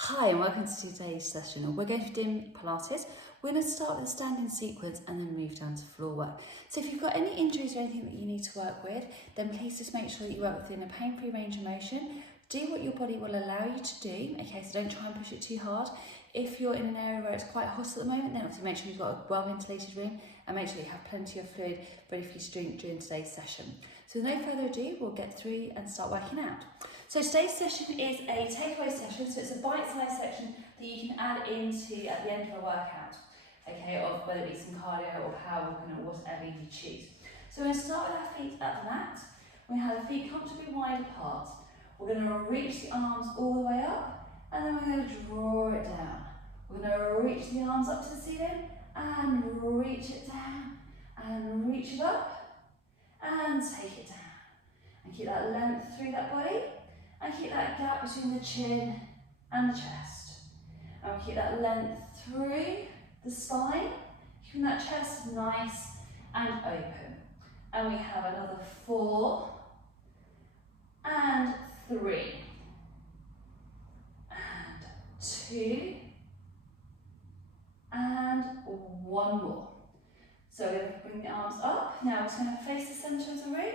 Hi and welcome to today's session. We're going to be doing Pilates. We're going to start with a standing sequence and then move down to floor work. So if you've got any injuries or anything that you need to work with, then please just make sure that you work within a pain-free range of motion. Do what your body will allow you to do, okay, so don't try and push it too hard. If you're in an area where it's quite hot at the moment, then obviously make sure you've got a well-ventilated room and make sure you have plenty of fluid ready for you to drink during today's session. So with no further ado, we'll get through and start working out. So today's session is a takeaway session, so it's a bite-sized section that you can add into at the end of a workout, okay, of whether it be some cardio or power, whatever you choose. So we're going to start with our feet at the mat. We have the feet comfortably wide apart. We're going to reach the arms all the way up, and then we're going to draw it down. We're going to reach the arms up to the ceiling, and reach it down, and reach it up, and take it down. And keep that length through that body, and keep that gap between the chin and the chest. And we keep that length through the spine, keeping that chest nice and open. And we have another 4, and 3, and 2, and 1 more. So we're going to bring the arms up. Now we're just going to face the centre of the room,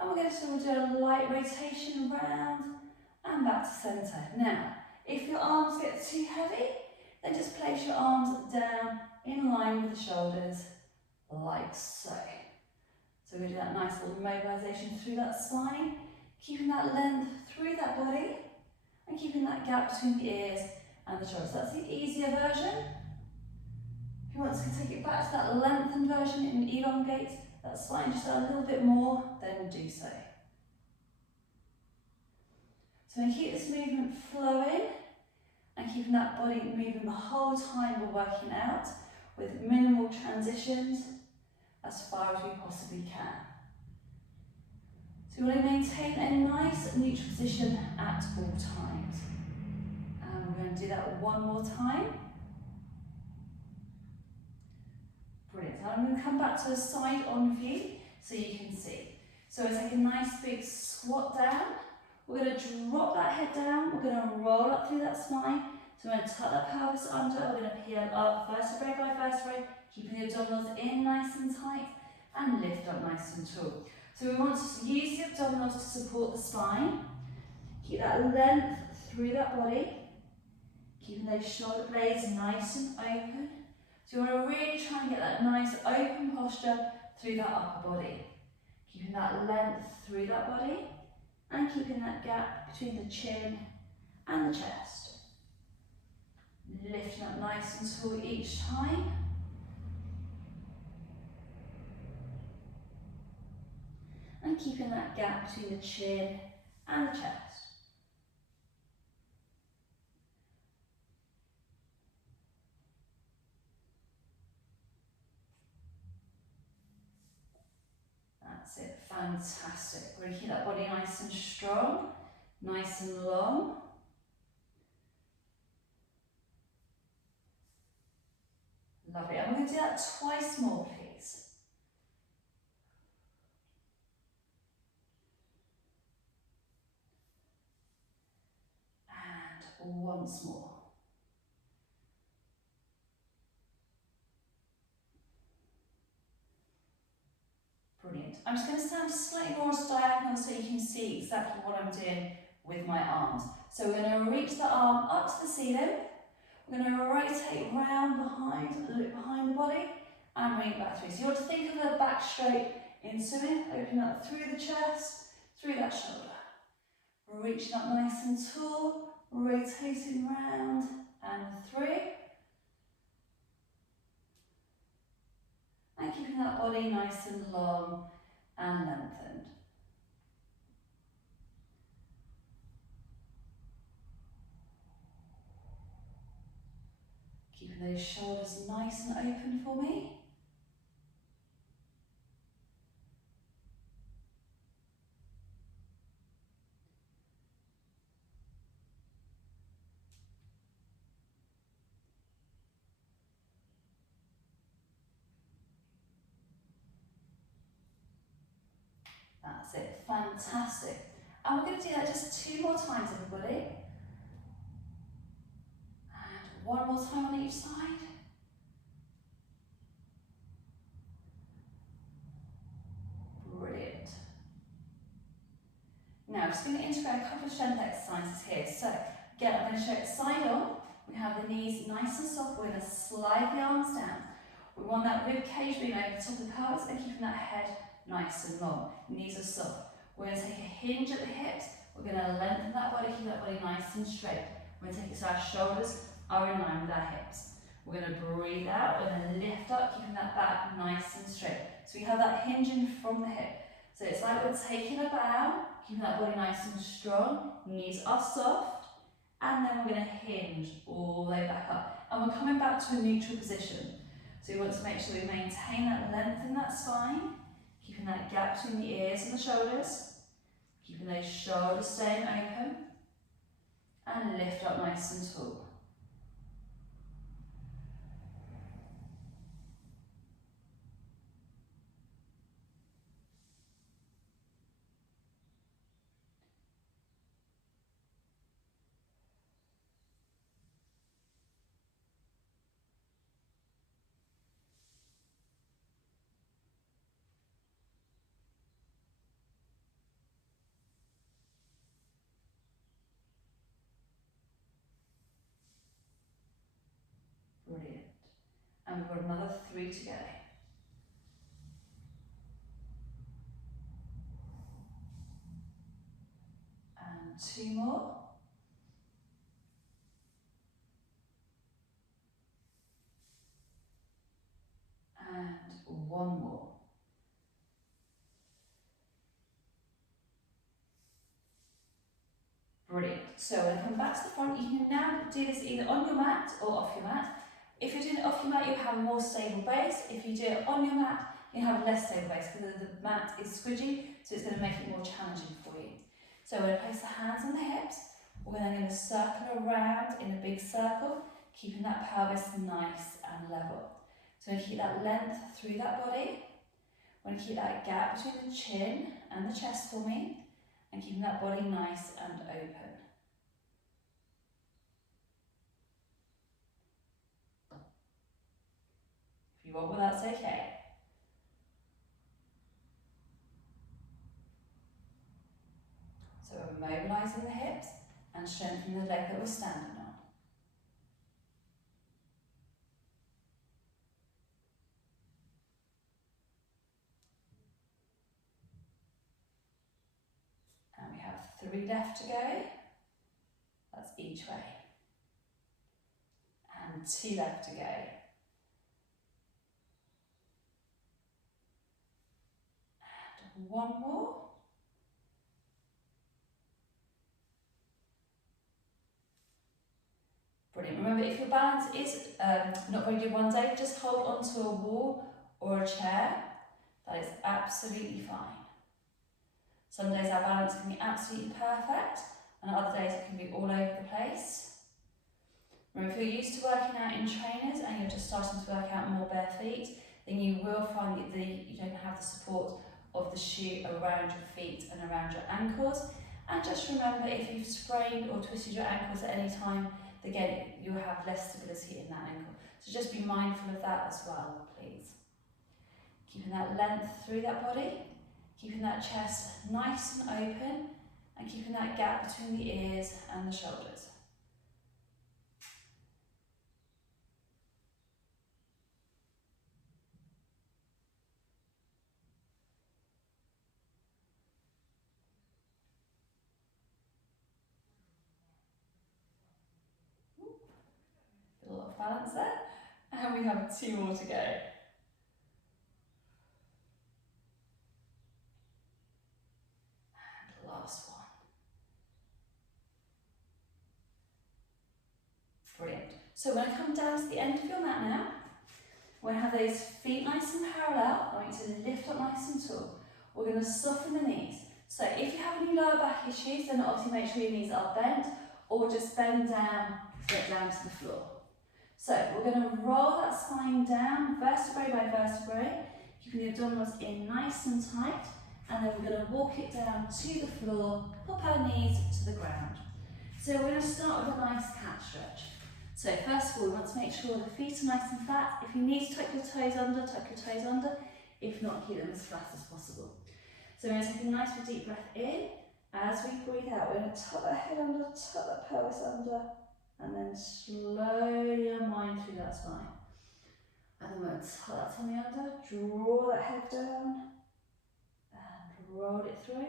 and we're going to do a light rotation around and back to centre. Now, if your arms get too heavy, then just place your arms down in line with the shoulders, like so. So we're going to do that nice little mobilisation through that spine, keeping that length through that body, and keeping that gap between the ears and the shoulders. That's the easier version. If you want to take it back to that lengthened version and elongate that spine just a little bit more, then do so. So we keep this movement flowing and keeping that body moving the whole time we're working out with minimal transitions as far as we possibly can. So we want to maintain a nice neutral position at all times. And we're going to do that one more time. Brilliant. Now I'm going to come back to a side on view so you can see. So we'll take a nice big squat down. We're going to drop that head down. We're going to roll up through that spine. So we're going to tuck that pelvis under. We're going to peel up vertebrae by vertebrae, keeping the abdominals in nice and tight and lift up nice and tall. So we want to use the abdominals to support the spine. Keep that length through that body, keeping those shoulder blades nice and open. So you want to really try and get that nice open posture through that upper body. Keeping that length through that body and keeping that gap between the chin and the chest. Lifting up nice and tall each time. And keeping that gap between the chin and the chest. That's it, fantastic. We're going to keep that body nice and strong, nice and long. Lovely, and we're going to do that twice more, please. And once more. Brilliant. I'm just going to stand slightly more as diagonal so you can see exactly what I'm doing with my arms. So we're going to reach the arm up to the ceiling. We're going to rotate round behind, look behind the body, and bring it back through. So you want to think of a back stroke in swimming, opening up through the chest, through that shoulder. Reaching up nice and tall, rotating round and through. And keeping that body nice and long and lengthened. Keeping those shoulders nice and open for me. That's it, fantastic. And we're going to do that just 2 more times, everybody. one more time on each side. Brilliant. Now, I'm just going to integrate a couple of strength exercises here. So, again, I'm going to show it side on. We have the knees nice and soft. We're going to slide the arms down. We want that rib cage being over the top of the pelvis and keeping that head nice and long. Knees are soft. We're going to take a hinge at the hips. We're going to lengthen that body, keep that body nice and straight. We're going to take it so our shoulders are in line with our hips. We're going to breathe out. We're going to lift up, keeping that back nice and straight. So we have that hinging from the hip. So it's like we're taking a bow, keeping that body nice and strong. Knees are soft. And then we're going to hinge all the way back up. And we're coming back to a neutral position. So we want to make sure we maintain that length in that spine, keeping that gap between the ears and the shoulders, keeping those shoulders staying open, and lift up nice and tall. Brilliant. And we've got another 3 to go. And 2 more. And 1 more. Brilliant. So when I come back to the front, you can now do this either on your mat or off your mat. If you're doing it off your mat, you have a more stable base. If you do it on your mat, you have a less stable base because the mat is squidgy, so it's going to make it more challenging for you. So we're going to place the hands on the hips. We're then going to circle around in a big circle, keeping that pelvis nice and level. So we're going to keep that length through that body. We're going to keep that gap between the chin and the chest for me, and keeping that body nice and open. If you want one, that's okay. So we're mobilising the hips and strengthening the leg that we're standing on. And we have 3 left to go. That's each way. And 2 left to go. And 1 more. Brilliant. Remember, if your balance is not very good one day, just hold onto a wall or a chair. That is absolutely fine. Some days our balance can be absolutely perfect, and other days it can be all over the place. Remember, if you're used to working out in trainers and you're just starting to work out more bare feet, then you will find that you don't have the support of the shoe around your feet and around your ankles. And just remember, if you've sprained or twisted your ankles at any time, again, you'll have less stability in that ankle. So just be mindful of that as well, please. Keeping that length through that body, keeping that chest nice and open, and keeping that gap between the ears and the shoulders. A lot of balance there. And we have 2 more to go. And last one. Brilliant. So when I come down to the end of your mat now, we're going to have those feet nice and parallel. I want you to lift up nice and tall. We're going to soften the knees. So if you have any lower back issues, then obviously make sure your knees are bent, or just bend down to get down to the floor. So we're going to roll that spine down, vertebrae by vertebrae, keeping the abdominals in nice and tight, and then we're going to walk it down to the floor, pop our knees to the ground. So we're going to start with a nice cat stretch. So first of all, we want to make sure the feet are nice and flat. If you need to tuck your toes under, tuck your toes under. If not, keep them as flat as possible. So we're going to take a nice deep breath in. As we breathe out, we're going to tuck that head under, tuck that pelvis under, and then slowly unwind through that spine. And then we're going to tuck that tummy under, draw that head down, and roll it through.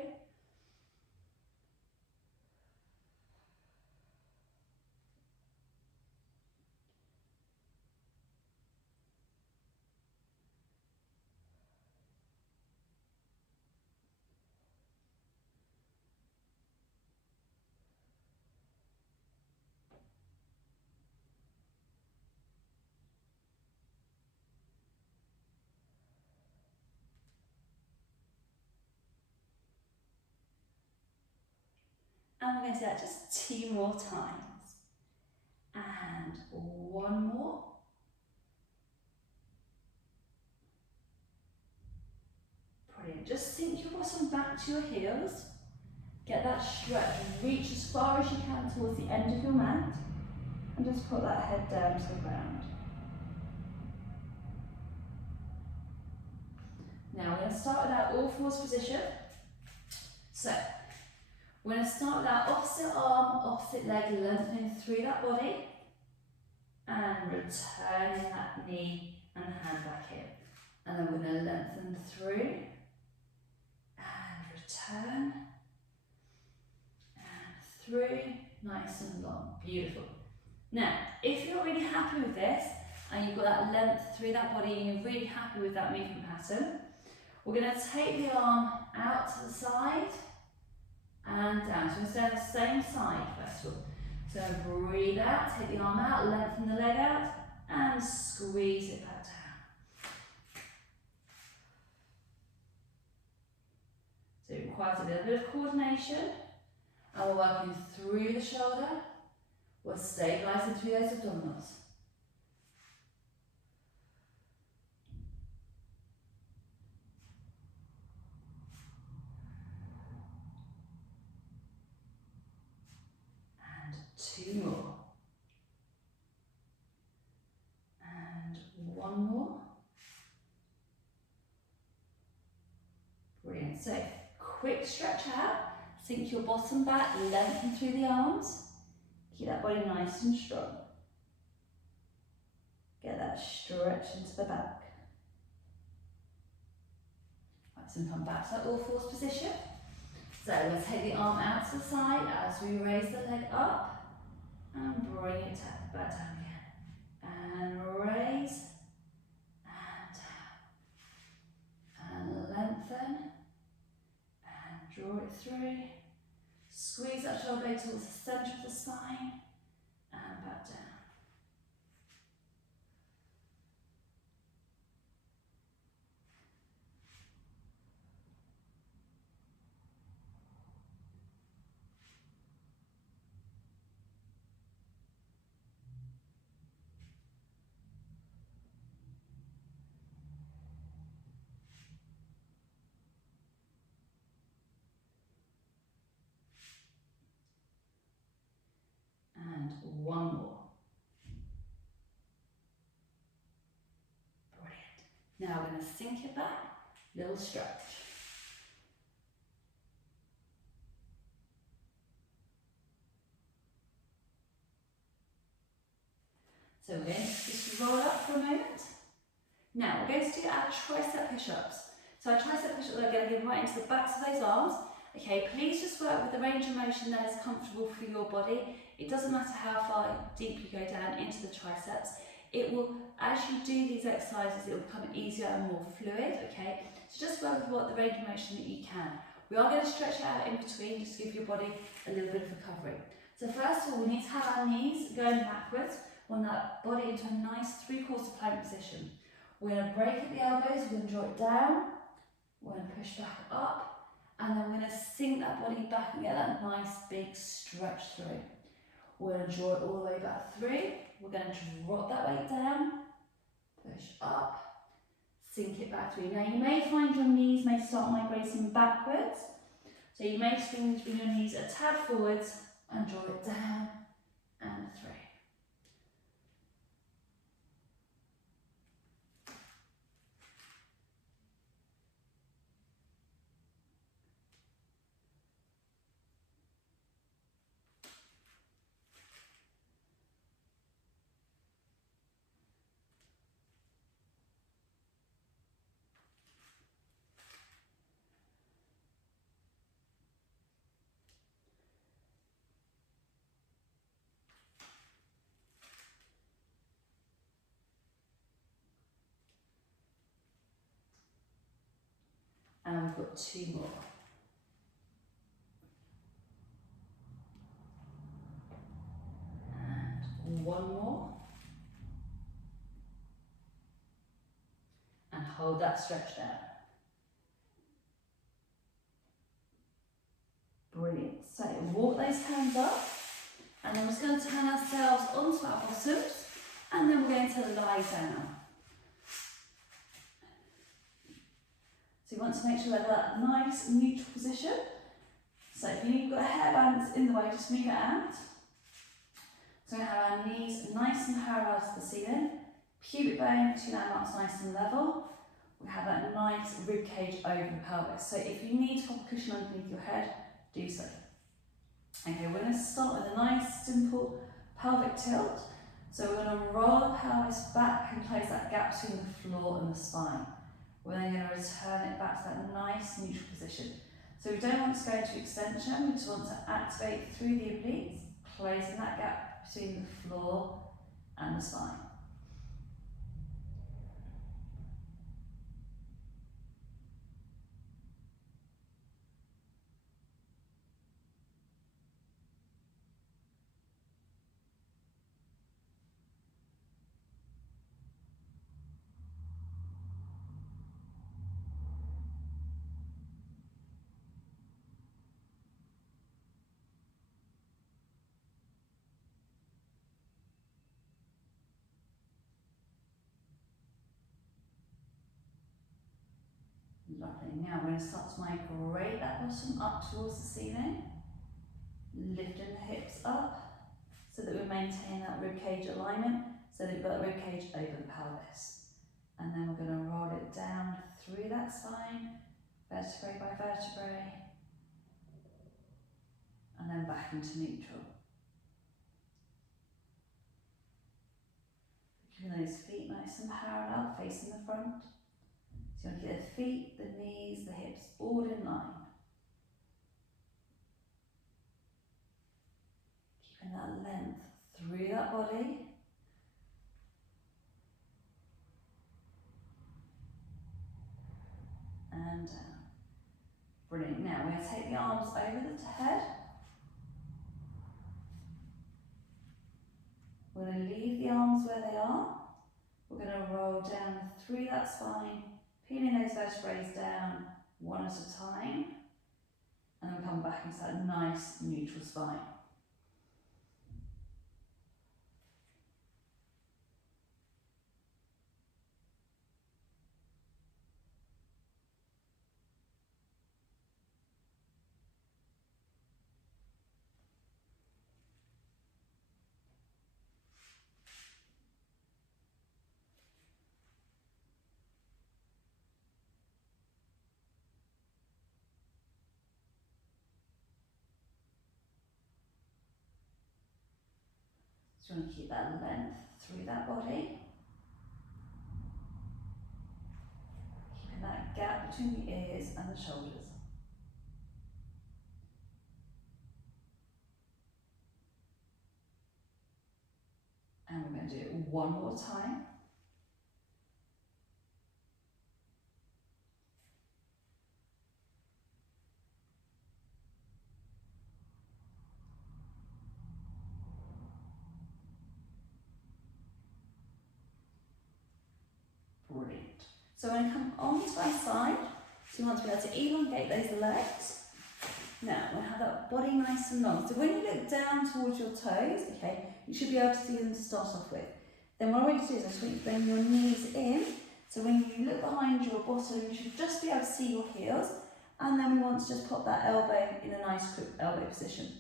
And we're going to do that just 2 more times. And 1 more. Brilliant. Just sink your bottom back to your heels. Get that stretch and reach as far as you can towards the end of your mat. And just put that head down to the ground. Now we're going to start with our all fours position. So we're going to start with our opposite arm, opposite leg, lengthening through that body. And returning that knee and hand back in. And then we're going to lengthen through. And return. And through. Nice and long. Beautiful. Now, if you're really happy with this, and you've got that length through that body, and you're really happy with that movement pattern, we're going to take the arm out to the side and down. So we're going to stay on the same side first of all. So breathe out, take the arm out, lengthen the leg out, and squeeze it back down. So it requires a little bit of coordination, and we're working through the shoulder. We're stabilising through those abdominals. And 2 more. And 1 more. Brilliant. So quick stretch out. Sink your bottom back, lengthen through the arms. Keep that body nice and strong. Get that stretch into the back. Right, so come back to that all fours position. So we're going to take the arm out to the side as we raise the leg up and bring it back down again. And raise and down. And lengthen and draw it through. Squeeze that shoulder blade towards the centre of the spine and back down. And 1 more. Brilliant. Now we're going to sink it back, little stretch. So we're going to just roll up for a moment. Now we're going to do our tricep push-ups. So our tricep push-ups are going to get right into the backs of those arms. Okay, please just work with the range of motion that is comfortable for your body. It doesn't matter how far deep you go down into the triceps. It will, as you do these exercises, it will become easier and more fluid, okay? So just work with what the range of motion that you can. We are going to stretch it out in between, just to give your body a little bit of recovery. So first of all, we need to have our knees going backwards. We want that body into a nice 3/4 plank position. We're going to break at the elbows, we're going to draw it down, we're going to push back up, and then we're going to sink that body back and get that nice big stretch through. We're going to draw it all the way back through. We're going to drop that weight down, push up, sink it back through. Now you may find your knees may start migrating backwards. So you may swing your knees a tad forwards and draw it down and through. And we've got 2 more. And 1 more. And hold that stretch down. Brilliant. So walk those hands up, and then we're just going to turn ourselves onto our bottoms, and then we're going to lie down. So you want to make sure that that nice neutral position. So if you've got a hairband that's in the way, just move it out. So we have our knees nice and parallel to the ceiling, pubic bone between our marks nice and level. We have that nice rib cage over the pelvis. So if you need to pop a cushion underneath your head, do so. Okay, we're going to start with a nice simple pelvic tilt. So we're going to roll the pelvis back and close that gap between the floor and the spine. We're then going to return it back to that nice neutral position. So we don't want to go into extension, we just want to activate through the obliques, closing that gap between the floor and the spine. Lovely. Now we're going to start to migrate that bottom up towards the ceiling, lifting the hips up so that we maintain that ribcage alignment, so that we've got that ribcage over the pelvis. And then we're going to roll it down through that spine, vertebrae by vertebrae, and then back into neutral. Keeping those feet nice and parallel, facing the front. So you want to keep the feet, the knees, the hips all in line. Keeping that length through that body. And down. Brilliant. Now we're going to take the arms over the head. We're going to leave the arms where they are. We're going to roll down through that spine, peeling those vertebrae down one at a time, and then come back into that nice neutral spine. So you want to keep that length through that body. Keeping that gap between the ears and the shoulders. And we're going to do it one more time. Brilliant. So we're going to come onto our side. So you want to be able to elongate those legs. Now we'll have that body nice and long. So when you look down towards your toes, okay, you should be able to see them to start off with. Then what I want you to do is I just want you to bring your knees in. So when you look behind your bottom, you should just be able to see your heels. And then we want to just pop that elbow in a nice quick elbow position.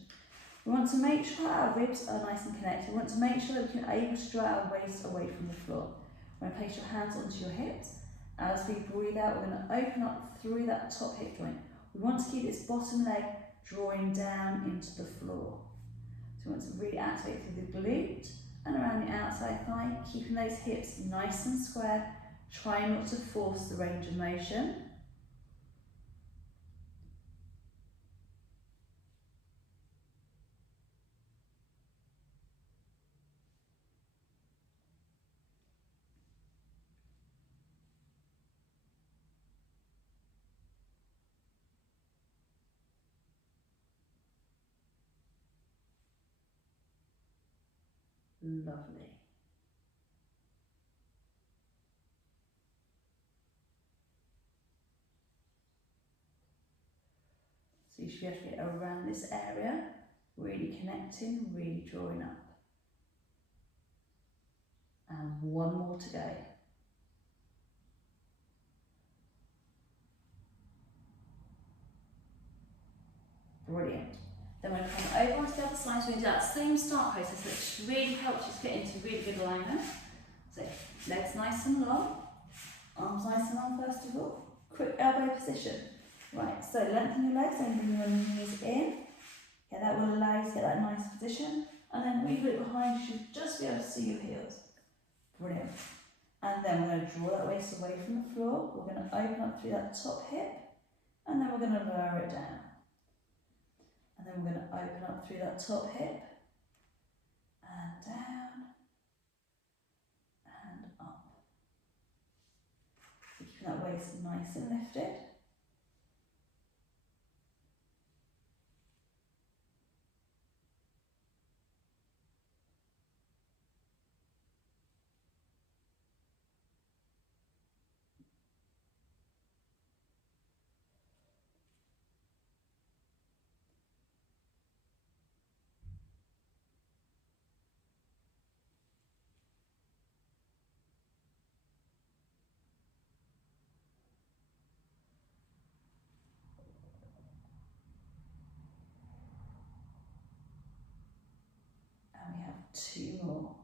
We want to make sure our ribs are nice and connected. We want to make sure that we can able to draw our waist away from the floor. We're going to place your hands onto your hips. As we breathe out, we're going to open up through that top hip joint. We want to keep this bottom leg drawing down into the floor. So we want to really activate through the glute and around the outside thigh, keeping those hips nice and square. Try not to force the range of motion. Lovely. So you should be able to get around this area, really connecting, really drawing up. And one more to go. Brilliant. Then we're going to come over onto the other side, so we do that same start process, which really helps you to get into really good alignment. So legs nice and long, arms nice and long first of all. Quick elbow position. Right, so lengthen your legs and bring your knees in. Yeah, that will allow you to get that nice position. And then when you look behind, you should just be able to see your heels. Brilliant. And then we're going to draw that waist away from the floor. We're going to open up through that top hip, and then we're going to lower it down. And then we're going to open up through that top hip, and down, and up. So keeping that waist nice and lifted. And we have 2 more.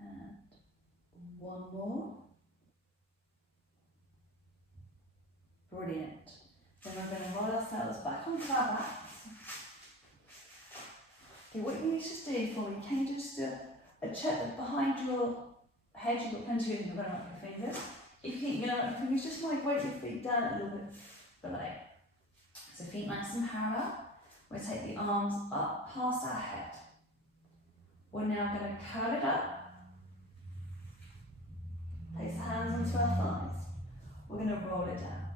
And 1 more. Brilliant. Then we're going to roll ourselves back onto our backs. Okay, what you need to do for me, can you just do a check that behind your head you've got plenty of room to run up your fingers. If you keep going up your fingers, just might weight your feet down a little bit below. So feet nice and parallel. We'll take the arms up past our head. We're now going to curl it up. Place the hands onto our thighs. We're going to roll it down.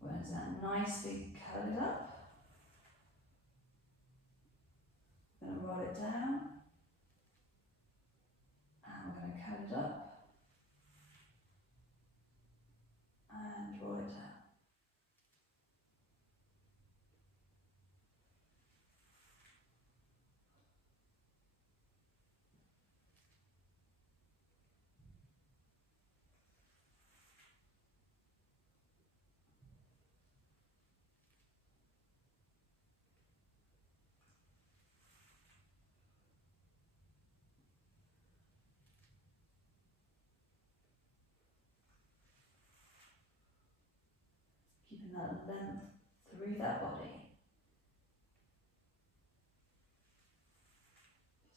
We're going to do that nicely, curl it up. We're going to roll it down. And we're going to curl it up. And roll it down. Keeping that length through that body.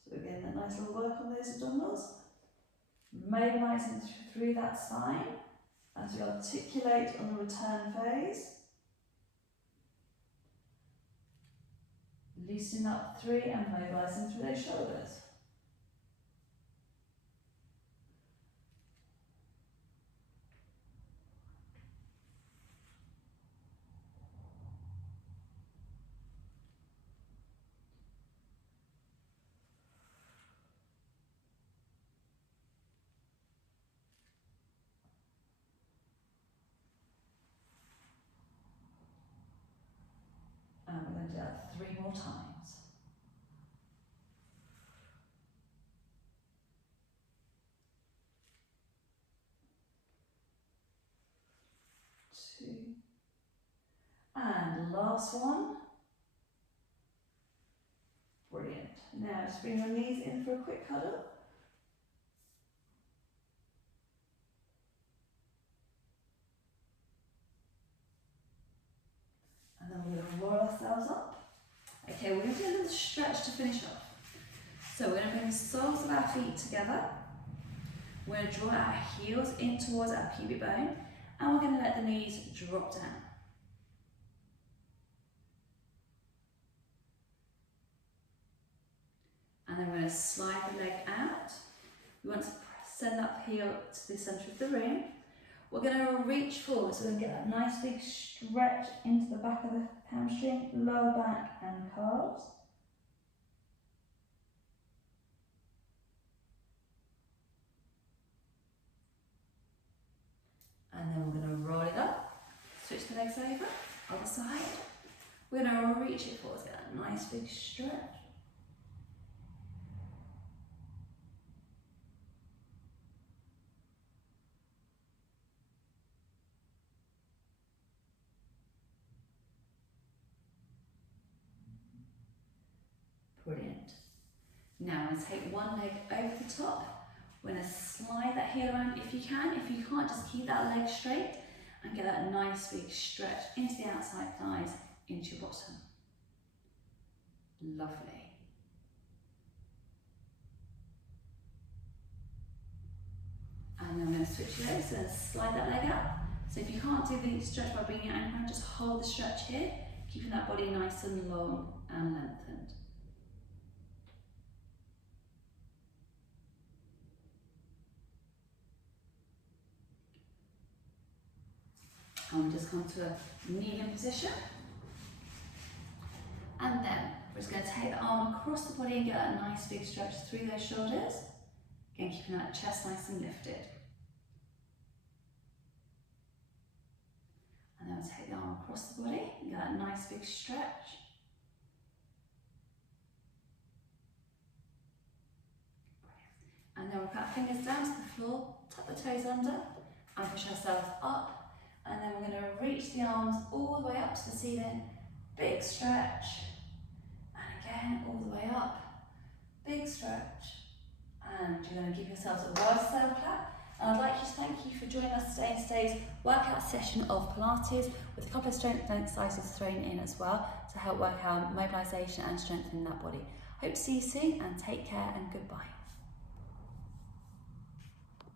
So again, that nice little work on those abdominals. Mobilising through that spine as we articulate on the return phase. Loosening up through and mobilising through those shoulders. And we're going to do that 3 more times. 2. And last one. Brilliant. Now just bring your knees in for a quick cuddle. And then we're going to roll ourselves up. Okay, we're going to do a little stretch to finish off. So we're going to bring the soles of our feet together. We're going to draw our heels in towards our pubic bone, and we're going to let the knees drop down. And then we're going to slide the leg out. We want to send that heel to the centre of the room. We're going to reach forward, so we're going to get that nice big stretch into the back of the hamstring, lower back and calves. And then we're going to roll it up, switch the legs over, other side. We're going to reach it forward, get that nice big stretch. Brilliant. Now I'm going to take one leg over the top. We're going to slide that heel around if you can. If you can't, just keep that leg straight and get that nice big stretch into the outside thighs, into your bottom. Lovely. And then I'm going to switch legs, so slide that leg up. So if you can't do the stretch by bringing your ankle around, just hold the stretch here, keeping that body nice and long and lengthened. And we just come to a kneeling position. And then we're just going to take the arm across the body and get that nice big stretch through those shoulders. Again, keeping that chest nice and lifted. And then we'll take the arm across the body and get that nice big stretch. And then we'll put our fingers down to the floor, tuck the toes under, and push ourselves up. And then we're going to reach the arms all the way up to the ceiling, big stretch, and again all the way up, big stretch, and you're going to give yourselves a wide self clap. And I'd like to thank you for joining us today in today's workout session of Pilates, with a couple of strength exercises thrown in as well to help work out mobilisation and strengthening that body. Hope to see you soon, and take care and goodbye.